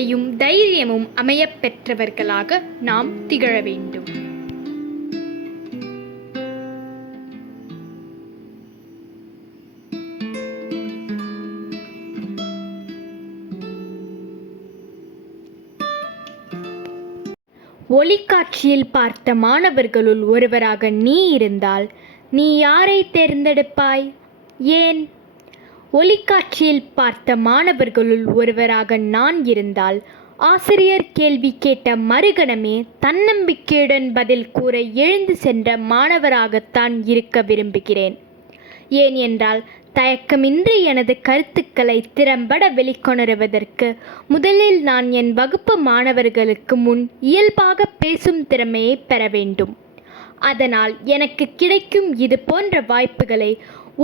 நம்பிக்கையும் தைரியமும் அமையப் பெற்றவர்களாக நாம் திகழ வேண்டும். ஒளிக்காட்சியில் பார்த்த மாணவர்களுள் ஒருவராக நீ இருந்தால் நீ யாரை தேர்ந்தெடுப்பாய்? ஏன்? ஒளிக்காட்சியில் பார்த்த மாணவர்களுள் ஒருவராக நான் இருந்தால் ஆசிரியர் கேள்வி கேட்ட மறுகணமே தன்னம்பிக்கையுடன் பதில் கூற எழுந்து சென்ற மாணவராகத்தான் இருக்க விரும்புகிறேன். ஏன் என்றால் தயக்கமின்றி எனது கருத்துக்களை திறம்பட வெளிக்கொணருவதற்கு முதலில் நான் என் வகுப்பு மாணவர்களுக்கு முன் இயல்பாக பேசும் திறமையை பெற வேண்டும். அதனால் எனக்கு கிடைக்கும் இது போன்ற வாய்ப்புகளை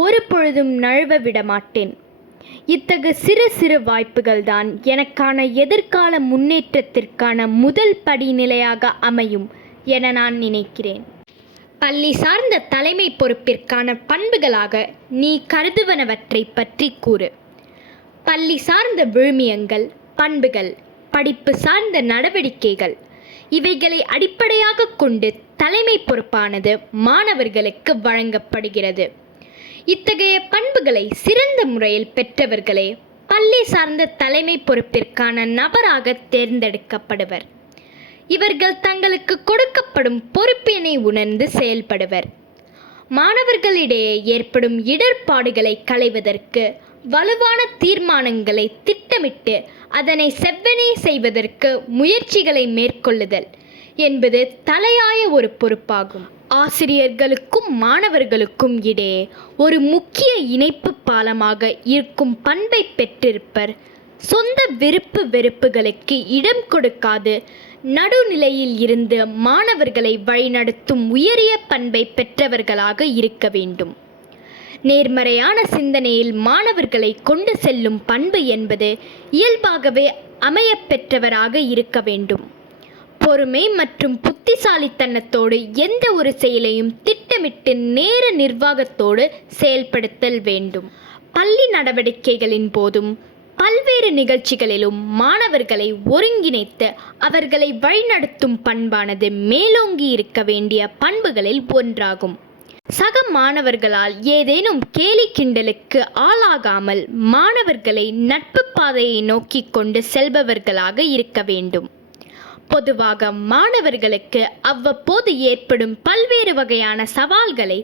ஒரு பொழுதும் நழுவ விட மாட்டேன். இத்தகு சிறு சிறு வாய்ப்புகள்தான் எனக்கான எதிர்கால முன்னேற்றத்திற்கான முதல் படிநிலையாக அமையும் என நான் நினைக்கிறேன். பள்ளி சார்ந்த தலைமை பொறுப்பிற்கான பண்புகளாக நீ கருதுவனவற்றை பற்றி கூறு. பள்ளி சார்ந்த விழுமியங்கள், பண்புகள், படிப்பு சார்ந்த நடவடிக்கைகள் இவைகளை அடிப்படையாக கொண்டு தலைமை பொறுப்பானது மாணவர்களுக்கு வழங்கப்படுகிறது. இத்தகைய பண்புகளை சிறந்த முறையில் பெற்றவர்களே பள்ளி சார்ந்த தலைமை பொறுப்பிற்கான நபராக தேர்ந்தெடுக்கப்படுவர். இவர்கள் தங்களுக்கு கொடுக்கப்படும் பொறுப்பினை உணர்ந்து செயல்படுவர். மாணவர்களிடையே ஏற்படும் இடர்பாடுகளை களைவதற்கு வலுவான தீர்மானங்களை திட்டமிட்டு அதனை செவ்வனே செய்வதற்கு முயற்சிகளை மேற்கொள்ளுதல் என்பது தலையாய ஒரு பொறுப்பாகும். ஆசிரியர்களுக்கும் மாணவர்களுக்கும் இடையே ஒரு முக்கிய இணைப்பு பாலமாக இருக்கும் பண்பை பெற்றிருப்பர் சொந்த விருப்பு வெறுப்புகளுக்கு இடம் கொடுக்காது நடுநிலையில் இருந்து மாணவர்களை வழிநடத்தும் உயரிய பண்பை பெற்றவர்களாக இருக்க வேண்டும். நேர்மறையான சிந்தனையில் மாணவர்களை கொண்டு செல்லும் பண்பு என்பது இயல்பாகவே அமையப் பெற்றவராக இருக்க வேண்டும். பொறுமை மற்றும் புத்திசாலித்தனத்தோடு எந்த ஒரு செயலையும் திட்டமிட்டு நேர நிர்வாகத்தோடு செயல்படுத்தல் வேண்டும். பள்ளி நடவடிக்கைகளின் போதும் பல்வேறு நிகழ்ச்சிகளிலும் மாணவர்களை ஒருங்கிணைத்து அவர்களை வழிநடத்தும் பண்பானது மேலோங்கி இருக்க வேண்டிய பண்புகளில் ஒன்றாகும். சக மாணவர்களால் ஏதேனும் கேலி கிண்டலுக்கு ஆளாகாமல் மாணவர்களை நட்பு பாதையை நோக்கி கொண்டு செல்பவர்களாக இருக்க வேண்டும். பொதுவாக மாணவர்களுக்கு அவ்வப்போது ஏற்படும் பல்வேறு வகையான சவால்களை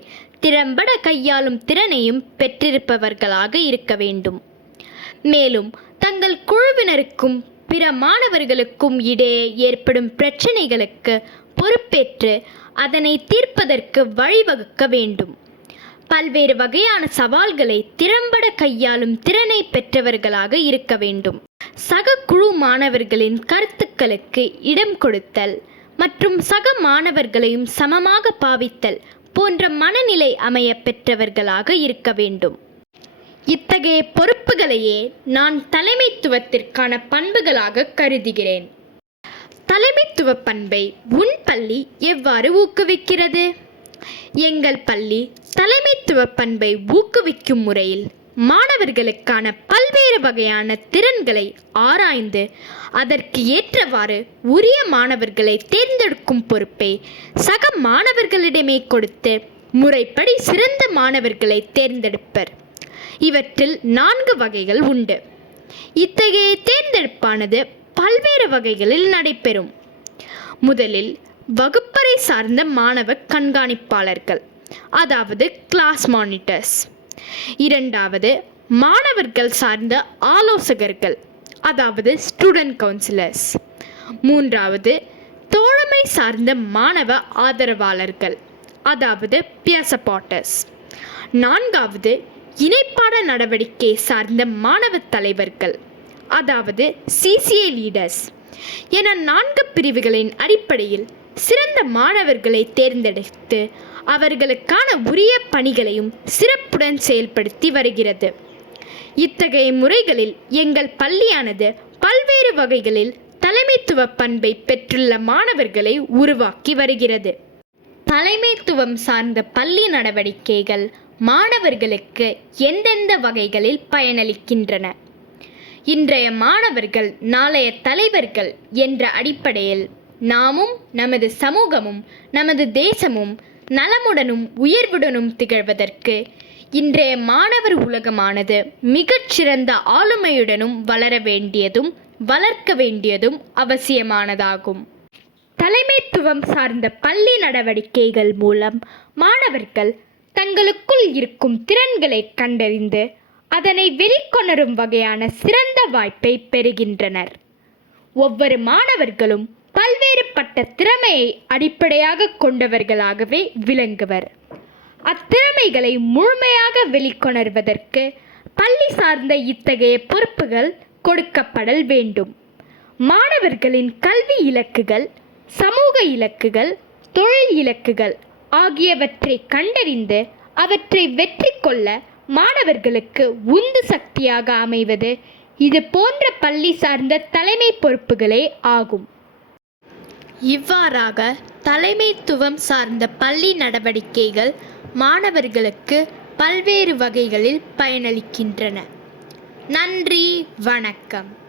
திறம்பட கையாளும் திறனையும் பெற்றிருப்பவர்களாக இருக்க வேண்டும். மேலும் தங்கள் குழுவினருக்கும் பிற மாணவர்களுக்கும் இடையே ஏற்படும் பிரச்சனைகளுக்கு பொறுப்பேற்று அதனை தீர்ப்பதற்கு வழிவகுக்க வேண்டும். பல்வேறு வகையான சவால்களை திறம்பட கையாளும் திறனை பெற்றவர்களாக இருக்க வேண்டும். சக குழு மாணவர்களின் கருத்துக்களுக்கு இடம் கொடுத்தல் மற்றும் சக மாணவர்களையும் சமமாக பாவித்தல் போன்ற மனநிலை அமைய பெற்றவர்களாக இருக்க வேண்டும். இத்தகைய பொறுப்புகளையே நான் தலைமைத்துவத்திற்கான பண்புகளாக கருதுகிறேன். தலைமைத்துவ பண்பை உன் பள்ளி எவ்வாறு ஊக்குவிக்கிறது? எங்கள் பள்ளி தலைமைத்துவ பண்பை ஊக்குவிக்கும் முறையில் மாணவர்களுக்கான பல்வேறு வகையான திறன்களை ஆராய்ந்து அதற்கு ஏற்றவாறு உரிய மாணவர்களை தேர்ந்தெடுக்கும் பொறுப்பை சக மாணவர்களிடமே கொடுத்து முறைப்படி சிறந்த மாணவர்களை தேர்ந்தெடுப்பர். இவற்றில் 4 வகைகள் உண்டு. இத்தகைய தேர்ந்தெடுப்பானது பல்வேறு வகைகளில் நடைபெறும். முதலில் வகுப்பறை சார்ந்த மாணவ கண்காணிப்பாளர்கள், அதாவது கிளாஸ் மானிட்டர்ஸ். இரண்டாவது மாணவர்கள் சார்ந்த ஆலோசகர்கள், அதாவது ஸ்டூடெண்ட் கவுன்சிலர்ஸ். மூன்றாவது தோழமை சார்ந்த மாணவ ஆதரவாளர்கள், அதாவது பியர் சப்போர்ட்டர்ஸ். நான்காவது இணைப்பாட நடவடிக்கை சார்ந்த மாணவ தலைவர்கள், அதாவது சிசிஏ லீடர்ஸ் என 4 பிரிவுகளின் அடிப்படையில் சிறந்த மாணவர்களை தேர்ந்தெடுத்து அவர்களுக்கான உரிய பணிகளையும் சிறப்புடன் செயல்படுத்தி வருகிறது. இத்தகைய முறைகளில் எங்கள் பள்ளியானது பல்வேறு வகைகளில் தலைமைத்துவ பண்பை பெற்றுள்ள மாணவர்களை உருவாக்கி வருகிறது. தலைமைத்துவம் சார்ந்த பள்ளி நடவடிக்கைகள் மாணவர்களுக்கு எந்தெந்த வகைகளில் பயனளிக்கின்றன? இன்றைய மாணவர்கள் நாளைய தலைவர்கள் என்ற அடிப்படையில் நாமும் நமது சமூகமும் நமது தேசமும் நலமுடனும் உயர்வுடனும் திகழ்வதற்கு இன்றைய மாணவர் உலகமானது மிகச்சிறந்த ஆளுமையுடனும் வளர வேண்டியதும் வளர்க்க வேண்டியதும் அவசியமானதாகும். தலைமைத்துவம் சார்ந்த பள்ளி நடவடிக்கைகள் மூலம் மாணவர்கள் தங்களுக்குள் இருக்கும் திறன்களை கண்டறிந்து அதனை வெளிக்கொணரும் வகையான சிறந்த வாய்ப்பை பெறுகின்றனர். ஒவ்வொரு மாணவர்களும் பல்வேறுபட்ட திறமையை அடிப்படையாக கொண்டவர்களாகவே விளங்குவர். அத்திறமைகளை முழுமையாக வெளிக்கொணர்வதற்கு பள்ளி சார்ந்த இத்தகைய பொறுப்புகள் கொடுக்கப்படல் வேண்டும். மாணவர்களின் கல்வி இலக்குகள், சமூக இலக்குகள், தொழில் இலக்குகள் ஆகியவற்றை கண்டறிந்து அவற்றை வெற்றி கொள்ள மாணவர்களுக்கு உந்து சக்தியாக அமைவது இது போன்ற பள்ளி சார்ந்த தலைமை பொறுப்புகளே ஆகும். இவ்வாறாக தலைமைத்துவம் சார்ந்த பள்ளி நடவடிக்கைகள் மாணவர்களுக்கு பல்வேறு வகைகளில் பயனளிக்கின்றன. நன்றி, வணக்கம்.